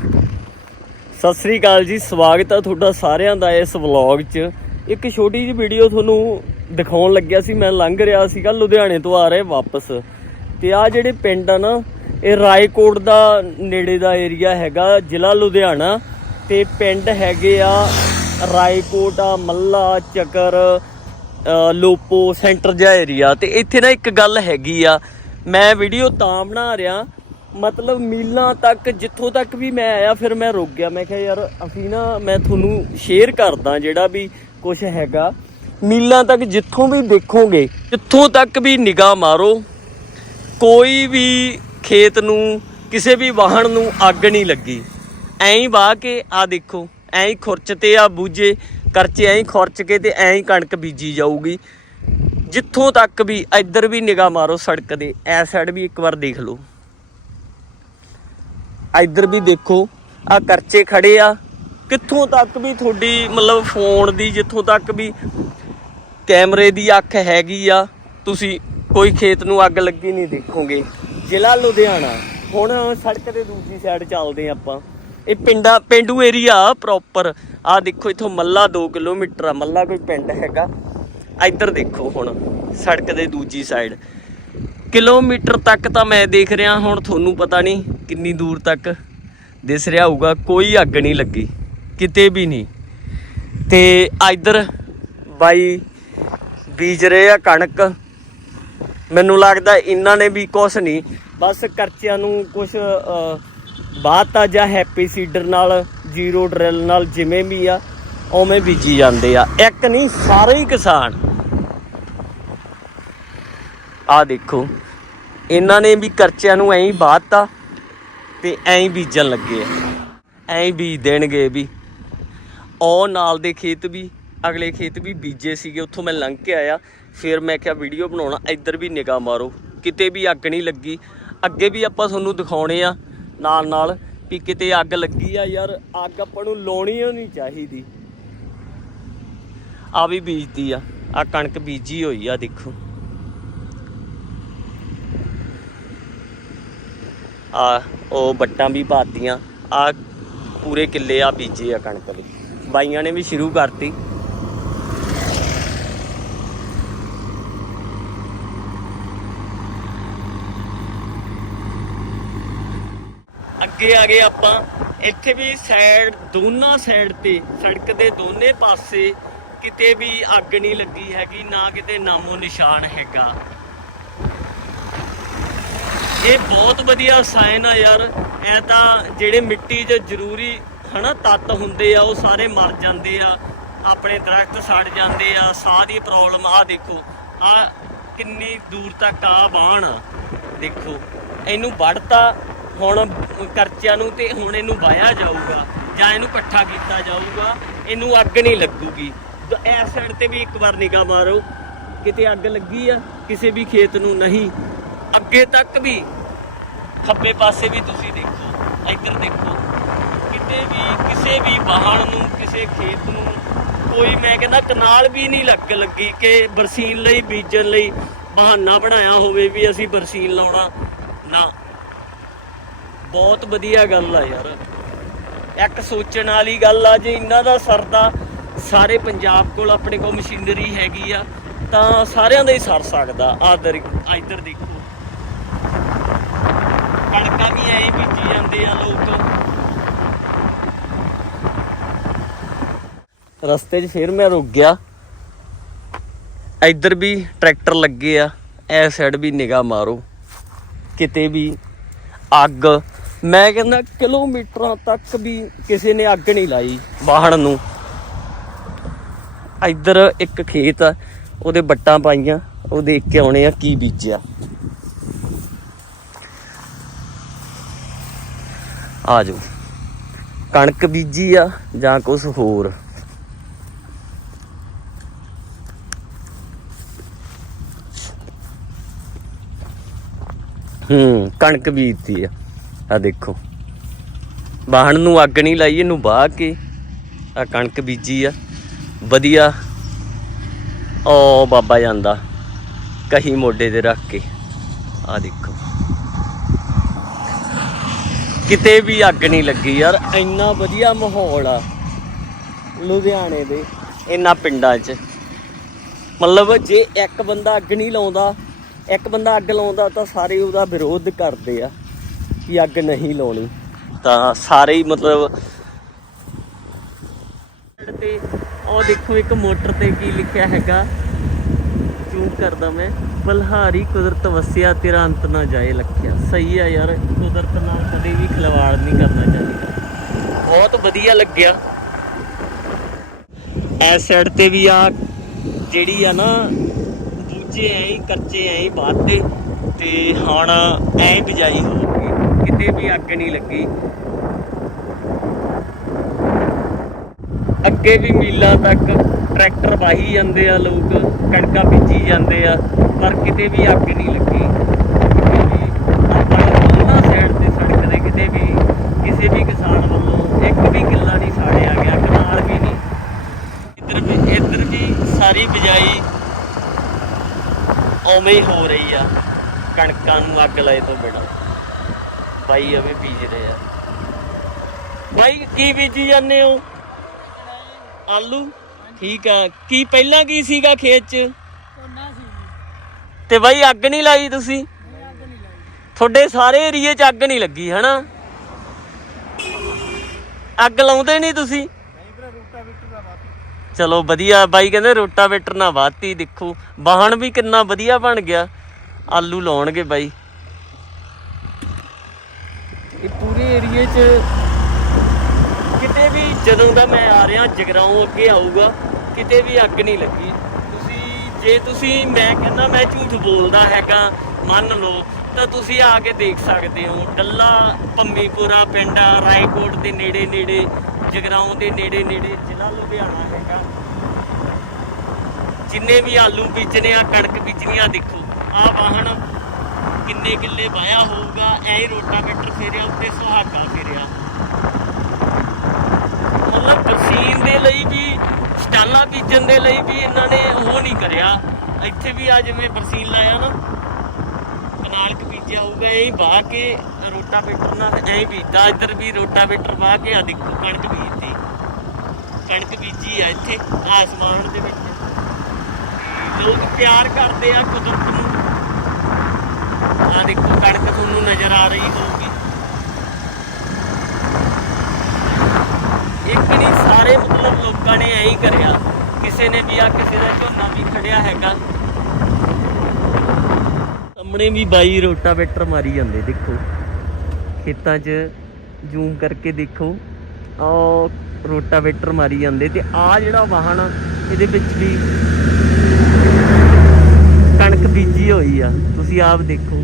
ਸਤਿ ਸ੍ਰੀ ਅਕਾਲ ਜੀ, ਸਵਾਗਤ ਹੈ ਤੁਹਾਡਾ ਸਾਰਿਆਂ ਦਾ ਇਸ ਵਲੌਗ 'ਚ। ਇੱਕ ਛੋਟੀ ਜਿਹੀ ਵੀਡੀਓ ਤੁਹਾਨੂੰ ਦਿਖਾਉਣ ਲੱਗਿਆ ਸੀ, ਮੈਂ ਲੰਘ ਰਿਹਾ ਸੀਗਾ ਲੁਧਿਆਣੇ ਤੋਂ ਆ ਰਹੇ ਵਾਪਸ। ਤੇ ਆ ਜਿਹੜੇ ਪਿੰਡ ਆ ਨਾ, ਇਹ ਰਾਏਕੋਟ ਦਾ ਨੇੜੇ ਦਾ ਏਰੀਆ ਹੈਗਾ, ਜ਼ਿਲ੍ਹਾ ਲੁਧਿਆਣਾ। ਤੇ ਪਿੰਡ ਹੈਗੇ ਆ ਰਾਏਕੋਟ, ਆ ਮੱਲਾ, ਚੱਕਰ ਲੋਪੋ, ਸੈਂਟਰ ਜਿਹਾ ਏਰੀਆ ਤੇ ਇੱਥੇ ਨਾ ਇੱਕ ਗੱਲ ਹੈਗੀ ਆ, ਮੈਂ ਵੀਡੀਓ ਤਾਂ ਬਣਾ ਰਿਹਾ ਮਤਲਬ ਮੀਲਾਂ ਤੱਕ, ਜਿੱਥੋਂ ਤੱਕ ਵੀ ਮੈਂ ਆਇਆ, ਫਿਰ ਮੈਂ ਰੁਕ ਗਿਆ। ਮੈਂ ਕਿਹਾ, ਯਾਰ, ਅਸੀਂ ਨਾ, ਮੈਂ ਤੁਹਾਨੂੰ ਸ਼ੇਅਰ ਕਰਦਾ ਜਿਹੜਾ ਵੀ ਕੁਝ ਹੈਗਾ। ਮੀਲਾਂ ਤੱਕ ਜਿੱਥੋਂ ਵੀ ਦੇਖੋਗੇ, ਜਿੱਥੋਂ ਤੱਕ ਵੀ ਨਿਗਾਹ ਮਾਰੋ, ਕੋਈ ਵੀ ਖੇਤ ਨੂੰ, ਕਿਸੇ ਵੀ ਵਾਹਣ ਨੂੰ ਅੱਗ ਨਹੀਂ ਲੱਗੀ। ਐਂ ਹੀ ਵਾਹ ਕੇ ਆ ਦੇਖੋ, ਐਂ ਹੀ ਖੁਰਚ ਤੇ ਆ ਬੂਝੇ ਕਰਚੇ, ਐਂ ਹੀ ਖੁਰਚ ਕੇ ਤੇ ਐਂ ਹੀ ਕਣਕ ਬੀਜੀ ਜਾਊਗੀ। ਜਿੱਥੋਂ ਤੱਕ ਵੀ ਇੱਧਰ ਵੀ ਨਿਗਾਹ ਮਾਰੋ ਸੜਕ ਦੇ, ਐ ਸਾਈਡ ਵੀ ਇੱਕ ਵਾਰ ਦੇਖ ਲਓ। ਇੱਧਰ ਵੀ ਦੇਖੋ ਆ ਕਰਚੇ ਖੜੇ ਆ। ਕਿੱਥੋਂ ਤੱਕ ਵੀ ਤੁਹਾਡੀ ਮਤਲਬ ਫੋਨ ਦੀ, ਜਿੱਥੋਂ ਤੱਕ ਵੀ ਕੈਮਰੇ ਦੀ ਅੱਖ ਹੈਗੀ ਆ, ਤੁਸੀਂ ਕੋਈ ਖੇਤ ਨੂੰ ਅੱਗ ਲੱਗੀ ਨਹੀਂ ਦੇਖੋਗੇ। ਜ਼ਿਲ੍ਹਾ ਲੁਧਿਆਣਾ, ਹੁਣ ਸੜਕ ਦੇ ਦੂਜੀ ਸਾਈਡ ਚੱਲਦੇ ਹਾਂ ਆਪਾਂ। ਇਹ ਪਿੰਡਾ, ਪਿੰਡੂ ਏਰੀਆ ਪ੍ਰੋਪਰ ਆ ਦੇਖੋ, ਇਥੋਂ ਮੱਲਾ 2 ਕਿਲੋਮੀਟਰ ਆ। ਮੱਲਾ ਕੋਈ ਪਿੰਡ ਹੈਗਾ। ਇੱਧਰ ਦੇਖੋ ਹੁਣ, ਸੜਕ ਦੇ ਦੂਜੀ ਸਾਈਡ ਕਿਲੋਮੀਟਰ ਤੱਕ ਤਾਂ ਮੈਂ ਦੇਖ ਰਿਹਾ, ਹੁਣ ਤੁਹਾਨੂੰ ਪਤਾ ਨਹੀਂ ਕਿੰਨੀ ਦੂਰ ਤੱਕ ਦਿਸ ਰਿਹਾ ਹੋਊਗਾ, ਕੋਈ ਅੱਗ ਨਹੀਂ ਲੱਗੀ, ਕਿਤੇ ਵੀ ਨਹੀਂ। ਤੇ ਇੱਧਰ ਬਾਈ ਬੀਜ ਰਹੇ ਆ ਕਣਕ। ਮੈਨੂੰ ਲੱਗਦਾ ਇਹਨਾਂ ਨੇ ਵੀ ਕੁਛ ਨਹੀਂ, ਬਸ ਕਰਚਿਆਂ ਨੂੰ ਕੁਛ ਬਾਤਾ ਜਾਂ ਹੈਪੀ ਸੀਡਰ ਨਾਲ, ਜ਼ੀਰੋ ਡਰਿਲ ਨਾਲ ਜਿਵੇਂ ਵੀ ਆ, ਉਵੇਂ ਬੀਜੀ ਜਾਂਦੇ ਆ। ਇੱਕ ਨਹੀਂ, ਸਾਰੇ ਹੀ ਕਿਸਾਨ ਆਹ ਦੇਖੋ। ਇਹਨਾਂ ਨੇ ਵੀ ਕਰਚਿਆਂ ਨੂੰ ਐਂ ਹੀ ਬਾਤਾ ਤੇ ਐਂ ਬੀਜਣ ਲੱਗੇ ਆ। ਐਂ ਹੀ ਬੀਜ ਦੇਣਗੇ ਵੀ। ਉਹ ਨਾਲ ਦੇ ਖੇਤ ਵੀ, ਅਗਲੇ ਖੇਤ ਵੀ ਬੀਜੇ ਸੀਗੇ, ਉੱਥੋਂ ਮੈਂ ਲੰਘ ਕੇ ਆਇਆ। ਫਿਰ ਮੈਂ ਕਿਹਾ, ਵੀਡੀਓ ਬਣਾਉਣਾ, ਇੱਧਰ ਵੀ ਨਿਗਾਹ ਮਾਰੋ। ਕਿਤੇ ਵੀ ਅੱਗ ਨਹੀਂ ਲੱਗੀ। ਅੱਗੇ ਵੀ ਆਪਾਂ ਤੁਹਾਨੂੰ ਦਿਖਾਉਣੇ ਆ, ਨਾਲ ਨਾਲ, ਵੀ ਕਿਤੇ ਅੱਗ ਲੱਗੀ ਆ ਯਾਰ। ਅੱਗ ਆਪਾਂ ਨੂੰ ਲਾਉਣੀ ਓ ਨਹੀਂ ਚਾਹੀਦੀ। ਆ ਵੀ ਬੀਜਦੀ ਆ। ਆ ਕਣਕ ਬੀਜੀ ਹੋਈ ਆ, ਦੇਖੋ। ਆ, ਉਹ ਬੱਟਾਂ ਵੀ ਪਾਤੀਆਂ। ਆ ਪੂਰੇ ਕਿੱਲੇ ਆ ਬੀਜੇ ਆ ਕਣਕ ਲਈ ਬਾਈਆਂ ਨੇ ਵੀ ਸ਼ੁਰੂ ਕਰਤੀ। ਅੱਗੇ ਆ ਗਏ ਆਪਾਂ। ਇੱਥੇ ਵੀ ਸਾਈਡ, ਦੋਨਾਂ ਸਾਈਡ ਤੇ, ਸੜਕ ਦੇ ਦੋਨੇ ਪਾਸੇ ਕਿਤੇ ਵੀ ਅੱਗ ਨਹੀਂ ਲੱਗੀ ਹੈਗੀ, ਨਾ ਕਿਤੇ ਨਾਮੋ ਨਿਸ਼ਾਨ ਹੈਗਾ। ਇਹ ਬਹੁਤ ਵਧੀਆ ਸਾਈਨ ਆ ਯਾਰ। ਐ ਤਾਂ ਜਿਹੜੇ ਮਿੱਟੀ 'ਚ ਜ਼ਰੂਰੀ ਹਨਾ ਤੱਤ ਹੁੰਦੇ ਆ, ਉਹ ਸਾਰੇ ਮਰ ਜਾਂਦੇ ਆ। ਆਪਣੇ ਦਰਖਤ ਸੜ ਜਾਂਦੇ ਆ, ਸਾਹ ਦੀ ਪ੍ਰੋਬਲਮ ਆ ਦੇਖੋ। ਆ ਕਿੰਨੀ ਦੂਰ ਤੱਕ ਆ ਬਾਣ ਦੇਖੋ, ਇਹਨੂੰ ਵੜਤਾ ਹੁਣ ਕਰਚਿਆਂ ਨੂੰ ਤੇ ਹੁਣ ਇਹਨੂੰ ਵਾਇਆ ਜਾਊਗਾ ਜਾਂ ਇਹਨੂੰ ਇਕੱਠਾ ਕੀਤਾ ਜਾਊਗਾ, ਇਹਨੂੰ ਅੱਗ ਨਹੀਂ ਲੱਗੂਗੀ। ਇਸ ਸਾਈਡ ਤੇ ਵੀ ਇੱਕ ਵਾਰ ਨਿਗਾਹ ਮਾਰੋ। ਕਿਤੇ ਅੱਗ ਲੱਗੀ ਆ, ਕਿਸੇ ਵੀ ਖੇਤ ਨੂੰ ਨਹੀਂ। ਅੱਗੇ ਤੱਕ ਵੀ ਖੱਬੇ ਪਾਸੇ ਵੀ ਤੁਸੀਂ ਦੇਖੋ, ਇੱਧਰ ਦੇਖੋ, ਕਿਤੇ ਵੀ, ਕਿਸੇ ਵੀ ਵਾਹਣ ਨੂੰ, ਕਿਸੇ ਖੇਤ ਨੂੰ ਕੋਈ ਮੈਂ ਕਹਿੰਦਾ ਕਨਾਲ ਵੀ ਨਹੀਂ ਲੱਗ ਲੱਗੀ ਕਿ ਬਰਸੀਨ ਲਈ, ਬੀਜਣ ਲਈ ਬਹਾਨਾ ਬਣਾਇਆ ਹੋਵੇ ਵੀ ਅਸੀਂ ਬਰਸੀਨ ਲਾਉਣਾ ਨਾ। ਬਹੁਤ ਵਧੀਆ ਗੱਲ ਆ ਯਾਰ। ਇੱਕ ਸੋਚਣ ਵਾਲੀ ਗੱਲ ਆ, ਜੇ ਇਹਨਾਂ ਦਾ ਸਰਦਾ ਸਾਰੇ ਪੰਜਾਬ ਕੋਲ ਆਪਣੇ ਕੋਲ ਮਸ਼ੀਨਰੀ ਹੈਗੀ ਆ, ਤਾਂ ਸਾਰਿਆਂ ਦਾ ਹੀ ਸਰ ਸਕਦਾ। ਆਦਰ, ਇੱਧਰ ਦੇਖੋ। ਵੀ ਐਂ ਬੀਜੀ ਜਾਂਦੇ ਆ ਲੋਕ। ਰਸਤੇ 'ਚ ਫਿਰ ਮੈਂ ਰੁਕ ਗਿਆ। ਇੱਧਰ ਵੀ ਟਰੈਕਟਰ ਲੱਗੇ ਆ ਐ ਸਾਈਡ ਵੀ ਨਿਗਾਹ ਮਾਰੋ। ਕਿਤੇ ਵੀ ਅੱਗ, ਮੈਂ ਕਹਿੰਦਾ ਕਿਲੋਮੀਟਰਾਂ ਤੱਕ ਵੀ ਕਿਸੇ ਨੇ ਅੱਗ ਨਹੀਂ ਲਾਈ ਵਾਹਣ ਨੂੰ। ਇੱਧਰ ਇੱਕ ਖੇਤ ਆ, ਉਹਦੇ ਬੱਟਾਂ ਪਾਈਆਂ, ਉਹ ਦੇਖ ਕੇ ਆਉਣੇ ਆ ਕੀ ਬੀਜਿਆ। ਆ ਜਾਓ ਕਣਕ ਬੀਜੀ ਆ ਜਾਂ ਕੁਝ ਹੋਰ? ਹੂੰ, ਕਣਕ ਬੀਜਤੀ ਆ। ਆ ਦੇਖੋ। ਵਾਹਣ ਨੂੰ ਅੱਗ ਨਹੀਂ ਲਾਈ, ਇਹਨੂੰ ਬਾਹ ਕੇ ਆ ਕਣਕ ਬੀਜੀ ਆ। ਵਧੀਆ। ਓ ਬਾਬਾ ਜਾਂਦਾ। ਕਹੀ ਮੋਢੇ ਤੇ ਰੱਖ ਕੇ। ਆ ਦੇਖੋ। ਕਿਤੇ ਵੀ ਅੱਗ ਨਹੀਂ ਲੱਗੀ ਯਾਰ, ਇੰਨਾ ਵਧੀਆ ਮਾਹੌਲ ਆ ਲੁਧਿਆਣੇ ਦੇ ਇਹਨਾਂ ਪਿੰਡਾਂ 'ਚ। ਮਤਲਬ ਜੇ ਇੱਕ ਬੰਦਾ ਅੱਗ ਨਹੀਂ ਲਾਉਂਦਾ, ਇੱਕ ਬੰਦਾ ਅੱਗ ਲਾਉਂਦਾ ਤਾਂ ਸਾਰੇ ਉਹਦਾ ਵਿਰੋਧ ਕਰਦੇ ਆ ਕਿ ਅੱਗ ਨਹੀਂ ਲਾਉਣੀ। ਤਾਂ ਸਾਰੇ ਹੀ ਮਤਲਬ ਤੇ ਉਹ ਦੇਖੋ ਇੱਕ ਮੋਟਰ ਤੇ ਕੀ ਲਿਖਿਆ ਹੈਗਾ। ਕਿਉਂ ਕਰਦਾ ਮੈਂ। ਬਲਹਾਰੀ ਕੁਦਰਤ ਵਸਿਆ ਤੇਰਾ ਅੰਤ ਨਾ ਜਾਏ ਲਖਿਆ। ਸਹੀ ਆ ਯਾਰ, ਕੁਦਰਤ ਨਾਲ ਕਦੇ ਵੀ ਖਿਲਵਾੜ ਨਹੀਂ ਕਰਨਾ ਚਾਹੀਦਾ। ਬਹੁਤ ਵਧੀਆ ਲੱਗਿਆ। ਐਸ ਸਾਈਡ ਤੇ ਵੀ ਆ, ਜਿਹੜੀ ਆ ਨਾ, ਦੂਜੇ ਐ ਹੀ, ਕੱਚੇ ਐ ਹੀ ਬਾਤੇ ਤੇ ਹੁਣ ਐ ਬਿਜਾਈ ਹੋ ਗਈ ਕਿਤੇ ਵੀ ਅੱਗ ਨਹੀਂ ਲੱਗੀ। ਅੱਗੇ ਵੀ ਮੀਲਾਂ ਤੱਕ ਟਰੈਕਟਰ ਵਾਹੀ ਜਾਂਦੇ ਆ ਲੋਕ, ਕਣਕਾਂ ਬੀਜੀ ਜਾਂਦੇ ਆ। ਪਰ ਕਿਤੇ ਵੀ ਅੱਗ ਨਹੀਂ ਲੱਗੀ। ਕਿਤੇ ਵੀ ਆਪਾਂ ਉਹਨਾਂ ਸਾਈਡ ਤੇ ਸੜਕ ਦੇ ਕਿਤੇ ਵੀ ਕਿਸੇ ਵੀ ਕਿਸਾਨ ਵੱਲੋਂ ਇੱਕ ਵੀ ਕਿੱਲਾ ਨਹੀਂ ਸਾੜਿਆ ਗਿਆ ਕਨਾਲ ਵੀ ਨਹੀਂ। ਇੱਧਰ ਵੀ ਇੱਧਰ ਵੀ ਸਾਰੀ ਬਿਜਾਈ ਉਵੇਂ ਹੀ ਹੋ ਰਹੀ ਆ। ਕਣਕਾਂ ਨੂੰ ਅੱਗ ਲਾਏ ਤੋਂ ਬਿਨਾਂ। ਬਾਈ ਐਵੇਂ ਬੀਜ ਰਹੇ ਆ। ਬਾਈ, ਕੀ ਬੀਜੀ ਜਾਂਦੇ ਹੋ? ਆਲੂ? ਠੀਕ ਆ। ਕੀ ਪਹਿਲਾਂ ਕੀ ਸੀਗਾ ਖੇਤ 'ਚ? ਤੇ ਬਾਈ ਅੱਗ ਨਹੀਂ ਲਾਈ ਤੁਸੀਂ? ਤੁਹਾਡੇ ਸਾਰੇ ਏਰੀਏ 'ਚ ਅੱਗ ਨਹੀਂ ਲੱਗੀ, ਹਨਾ? ਅੱਗ ਲਾਉਂਦੇ ਨਹੀਂ ਤੁਸੀਂ? ਚਲੋ ਵਧੀਆ, ਬਾਈ ਕਹਿੰਦੇ ਰੋਟਾਵੇਟਰ ਨਾ ਵਾਤੀ ਦੇਖੋ। ਵਾਹਣ ਵੀ ਕਿੰਨਾ ਵਧੀਆ ਬਣ ਗਿਆ। ਆਲੂ ਲਾਉਣਗੇ ਬਾਈ। ਇਹ ਪੂਰੇ ਏਰੀਏ 'ਚ ਕਿਤੇ ਵੀ ਜਦੋਂ ਦਾ ਮੈਂ ਆ ਰਿਹਾ, ਜਗਰਾਉਂ ਅੱਗੇ ਆਊਗਾ, ਕਿਤੇ ਵੀ ਅੱਗ ਨਹੀਂ ਲੱਗੀ। ਜੇ ਤੁਸੀਂ, ਮੈਂ ਕਹਿੰਦਾ ਮੈਂ ਝੂਠ ਬੋਲਦਾ ਹੈਗਾ, ਮੰਨ ਲਓ, ਤਾਂ ਤੁਸੀਂ ਆ ਕੇ ਦੇਖ ਸਕਦੇ ਹੋ, ਡੱਲਾ, ਪੰਮੀਪੁਰਾ ਪਿੰਡ ਆ, ਰਾਏਕੋਟ ਦੇ ਨੇੜੇ ਨੇੜੇ, ਜਗਰਾਉਂ ਦੇ ਨੇੜੇ ਨੇੜੇ, ਜ਼ਿਲ੍ਹਾ ਲੁਧਿਆਣਾ ਹੈਗਾ। ਜਿੰਨੇ ਵੀ ਆਲੂ ਬੀਜਣੇ ਆ, ਕਣਕ ਬੀਜਣੀ ਆ ਦੇਖੋ ਆ ਵਾਹਣ ਕਿੰਨੇ ਕਿੱਲੇ ਵਾਇਆ ਹੋਊਗਾ, ਐ ਹੀ ਰੋਟਾਵੇਟਰ ਫੇਰਿਆ, ਉੱਤੇ ਸੁਹਾਗਾ ਫੇਰਿਆ। ਮਤਲਬ ਬਰਸੀਨ ਦੇ ਲਈ ਵੀ ਸਟਾਲਾਂ ਬੀਜਣ ਦੇ ਲਈ ਵੀ ਇਹਨਾਂ ਨੇ ਉਹ ਨਹੀਂ ਕਰਿਆ। ਇੱਥੇ ਵੀ ਆ ਜਿਵੇਂ ਬਰਸੀਨ ਲਾਇਆ ਨਾ ਕਨਾਲ ਕ ਬੀਜਿਆ ਹੋਊਗਾ ਇਹ ਬਾਹ ਕੇ ਰੋਟਾਵੇਟਰ ਨਾਲ ਐਂ ਬੀਜਦਾ ਇੱਧਰ ਵੀ ਰੋਟਾਵੇਟਰ ਵਾਹ ਕੇ ਆ ਦੇਖੋ, ਕਣਕ ਬੀਜਦੀ ਕਣਕ ਬੀਜੀ ਆ ਇੱਥੇ, ਆਸਮਾਨ ਦੇ ਵਿੱਚ। ਲੋਕ ਪਿਆਰ ਕਰਦੇ ਆ ਕੁਦਰਤ ਨੂੰ। ਆ ਦੇਖੋ, ਕਣਕ ਤੁਹਾਨੂੰ ਨਜ਼ਰ ਆ ਰਹੀ ਹੋਊਗੀ। ਇੱਕ ਨਹੀਂ, ਸਾਰੇ ਮਤਲਬ ਲੋਕਾਂ ਨੇ ਐਂ ਹੀ ਕਰਿਆ। ਕਿਸੇ ਨੇ ਵੀ ਆ, ਕਿਸੇ ਦਾ ਝੋਨਾ ਵੀ ਖੜਿਆ ਹੈਗਾ। ਸਾਹਮਣੇ ਵੀ ਬਾਈ ਰੋਟਾਵੇਟਰ ਮਾਰੀ ਜਾਂਦੇ, ਦੇਖੋ। ਖੇਤਾਂ 'ਚ ਜ਼ੂਮ ਕਰਕੇ ਦੇਖੋ। ਆ ਰੋਟਾਵੇਟਰ ਮਾਰੀ ਜਾਂਦੇ ਤੇ ਆ ਜਿਹੜਾ ਵਾਹਨ ਇਹਦੇ ਵਿੱਚ ਵੀ ਕਣਕ ਬੀਜੀ ਹੋਈ ਆ। ਤੁਸੀਂ ਆਪ ਦੇਖੋ।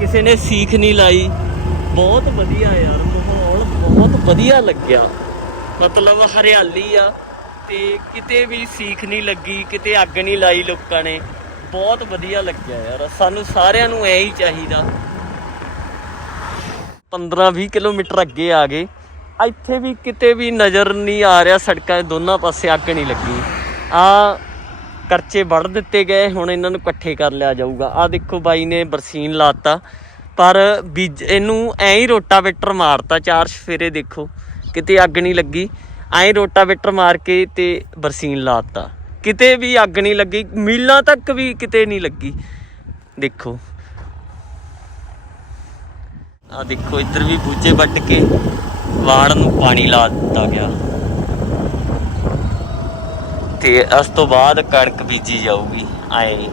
ਕਿਸੇ ਨੇ ਸੀਖ ਨਹੀਂ ਲਾਈ। ਬਹੁਤ ਵਧੀਆ ਯਾਰ, ਮਾਹੌਲ ਬਹੁਤ ਵਧੀਆ ਲੱਗਿਆ। ਮਤਲਬ ਹਰਿਆਲੀ ਆ। ਤੇ ਕਿਤੇ ਵੀ ਸੀਖ ਨਹੀਂ ਲੱਗੀ, ਕਿਤੇ ਅੱਗ ਨਹੀਂ ਲਾਈ ਲੋਕਾਂ ਨੇ। ਬਹੁਤ ਵਧੀਆ ਲੱਗਿਆ ਯਾਰ। ਸਾਨੂੰ ਸਾਰਿਆਂ ਨੂੰ ਐ ਹੀ ਚਾਹੀਦਾ। 15-20 ਕਿਲੋਮੀਟਰ ਅੱਗੇ ਆ ਗਏ। ਇੱਥੇ ਵੀ ਕਿਤੇ ਵੀ ਨਜ਼ਰ ਨਹੀਂ ਆ ਰਿਹਾ ਸੜਕਾਂ ਦੇ ਦੋਨਾਂ ਪਾਸੇ ਅੱਗ ਨਹੀਂ ਲੱਗੀ। ਆ ਕਰਚੇ ਵੜ ਦਿੱਤੇ ਗਏ, ਹੁਣ ਇਹਨਾਂ ਨੂੰ ਇਕੱਠੇ ਕਰ ਲਿਆ ਜਾਊਗਾ। ਆ ਦੇਖੋ ਬਾਈ ਨੇ ਬਰਸੀਨ ਲਾਤਾ। ਪਰ ਬੀਜ ਇਹਨੂੰ ਐਂ ਹੀ ਰੋਟਾਵੇਟਰ ਮਾਰਤਾ, ਚਾਰ ਸਫੇਰੇ ਦੇਖੋ। ਕਿਤੇ ਅੱਗ ਨਹੀਂ ਲੱਗੀ। ਐਂ ਰੋਟਾਵੇਟਰ ਮਾਰ ਕੇ ਤੇ ਬਰਸੀਨ ਲਾਤਾ। ਕਿਤੇ ਵੀ ਅੱਗ ਨਹੀਂ ਲੱਗੀ, ਮੀਲਾਂ ਤੱਕ ਵੀ ਕਿਤੇ ਨਹੀਂ ਲੱਗੀ। ਦੇਖੋ। ਆ ਦੇਖੋ, ਇੱਧਰ ਵੀ ਬੂਝੇ ਵੱਢ ਕੇ ਵਾੜ ਨੂੰ ਪਾਣੀ ਲਾ ਦਿੱਤਾ ਗਿਆ। ਤੇ ਉਸ ਤੋਂ ਬਾਅਦ ਕਣਕ ਬੀਜੀ ਜਾਊਗੀ, ਆਏ।